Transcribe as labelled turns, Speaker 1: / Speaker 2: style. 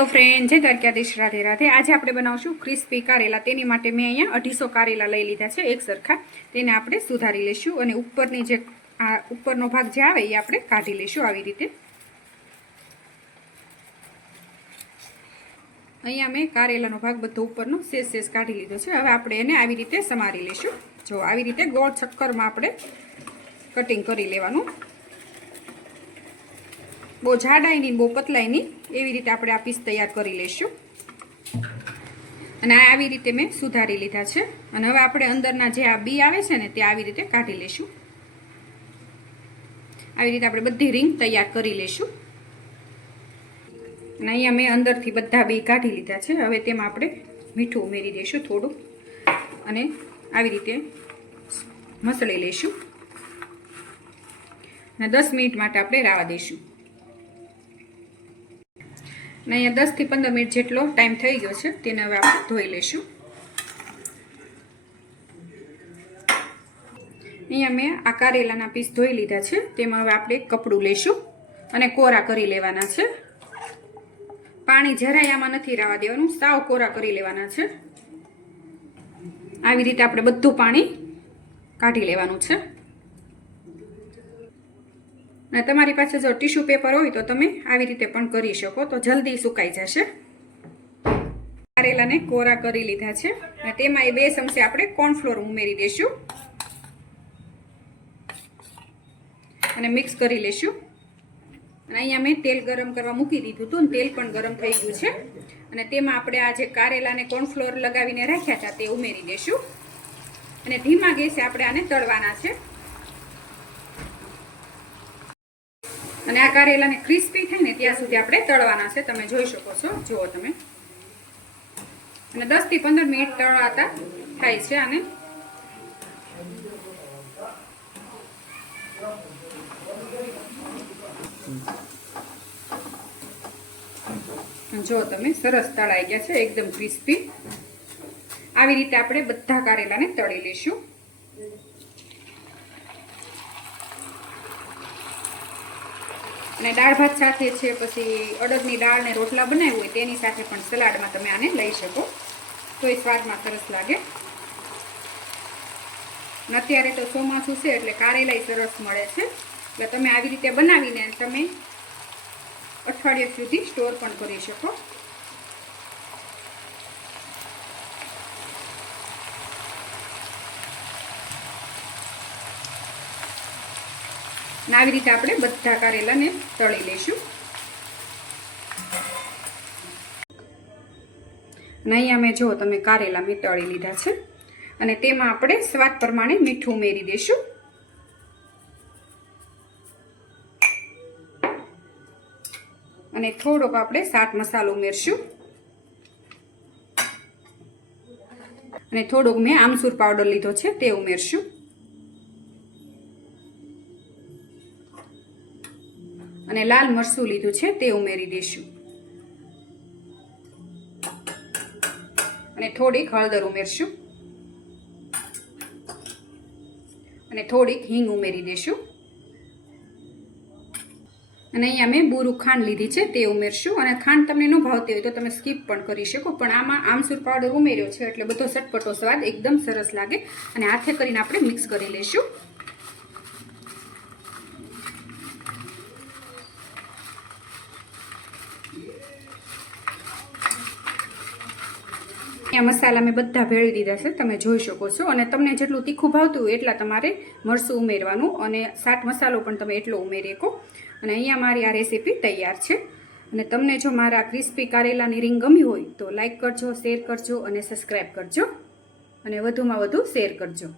Speaker 1: તો ફ્રેન્ડ જે દ્વારકાધીશ રાધે રાધે. આજે આપણે બનાવશું ક્રિસ્પી કારેલા. તેની માટે મેં અહીંયા અઢીસો કારેલા લઈ લીધા છે, એક સરખા. તેને આપણે સુધારી લઈશું અને ઉપરની જે, આ ઉપરનો ભાગ જે આવે એ આપણે કાઢી લઈશું આવી રીતે. અહીંયા મેં કારેલાનો ભાગ બધો ઉપરનો શેષ શેષ કાઢી લીધો છે. હવે આપણે એને આવી રીતે સમારી લઈશું જો આવી રીતે ગોળ ચક્કરમાં આપણે કટિંગ કરી લેવાનું. બહુ જાડાઈ નહીં બહુ પતલાઈ નહીં એવી રીતે આપણે આ પીસ તૈયાર કરી લઈશું. અને આ આવી રીતે મેં સુધારી લીધા છે. અને હવે આપણે અંદરના જે આ બી આવે છે ને, તે આવી રીતે કાઢી લઈશું. આવી રીતે આપણે બધી રિંગ તૈયાર કરી લઈશું. અને અહીંયા મેં અંદરથી બધા બી કાઢી લીધા છે. હવે તેમાં આપણે મીઠું ઉમેરી દઈશું થોડું. અને આવી રીતે મસળી લઈશું. અને દસ મિનિટ માટે આપણે રાવા દઈશું. અને અહીંયા દસથી પંદર મિનિટ જેટલો ટાઈમ થઈ ગયો છે, તેને હવે આપણે ધોઈ લઈશું. અહીંયા મેં આ કારેલાના પીસ ધોઈ લીધા છે, તેમાં હવે આપણે કપડું લઈશું અને કોરા કરી લેવાના છે. પાણી જરાય આમાં નથી રાવા દેવાનું, સાવ કોરા કરી લેવાના છે. આવી રીતે આપણે બધું પાણી કાઢી લેવાનું છે. અને તમારી પાસે જો ટીશ્યુ પેપર હોય તો તમે આવી રીતે પણ કરી શકો. તો જલ્દી સુકાઈ જશે. કારેલાને કોરા કરી લીધા છે. અને તેમાં એ બે ચમચી આપણે કોર્નફ્લોર ઉમેરી દઈશું. અને મિક્સ કરી લઈશું. અને અહીંયા મેં તેલ ગરમ કરવા મૂકી દીધું હતું તેલ પણ ગરમ થઈ ગયું છે. અને તેમાં આપણે આ જે કારેલાને કોર્નફ્લોર લગાવીને રાખ્યા હતા તે ઉમેરી દઈશું. અને ધીમા ગેસે આપણે આને તળવાના છે. અને આ કારેલાને ક્રિસ્પી થાય ને ત્યાં સુધી આપણે તળવાના છે. તમે જોઈ શકો છો. જુઓ તમે. અને દસથી પંદર મિનિટ તળાતા થાય છે આને. જો તમે, સરસ તળાઈ ગયા છે. એકદમ ક્રિસ્પી આવી રીતે આપણે બધા કારેલાને તળી લઈશું. અને દાળ ભાત સાથે છે, પછી અડદની દાળ ને રોટલા બનાવ્યું હોય તેની સાથે પણ સલાડમાં તમે આને લઈ શકો. તો એ સ્વાદમાં સરસ લાગે. અત્યારે તો ચોમાસું છે એટલે કારેલાય સરસ મળે છે. એટલે તમે આવી રીતે બનાવીને તમે અઠવાડિયા સુધી સ્ટોર પણ કરી શકો. અને આવી રીતે આપણે બધા કારેલાને તળી લઈશું. અને અહીંયા મેં જો તમે કારેલા મેં તળી લીધા છે. અને તેમાં આપણે સ્વાદ પ્રમાણે મીઠું ઉમેરી દઈશું. અને થોડોક આપણે સાત મસાલો ઉમેરશું. અને થોડોક મેં આમસૂર પાવડર લીધો છે, તે ઉમેરશું. અને લાલ મરચું લીધું છે તે ઉમેરી દઈશું અને થોડીક હળદર ઉમેરશું. અને થોડીક હિંગ ઉમેરી દઈશું અને અહીંયા મેં બુરું ખાંડ લીધી છે તે ઉમેરશું. અને ખાંડ તમને ન ભાવતી હોય તો તમે સ્કીપ પણ કરી શકો, પણ આમાં આમસૂર પાવડર ઉમેર્યો છે એટલે બધો ચટપટો સ્વાદ એકદમ સરસ લાગે. અને હાથે કરીને આપણે મિક્સ કરી લઈશું. અહીંયા મસાલા મેં બધા ભેળવી દીધા છે, તમે જોઈ શકો છો. અને તમને જેટલું તીખું ભાવતું હોય એટલા તમારે મરસું ઉમેરવાનું અને સાટ મસાલો પણ તમે એટલો ઉમેરી શકો. અને અહીંયા મારી આ રેસીપી તૈયાર છે. અને તમને જો મારા ક્રિસ્પી કારેલાની રીંગ ગમી હોય તો લાઈક કરજો શેર કરજો અને સબસ્ક્રાઈબ કરજો. અને વધુમાં વધુ શેર કરજો.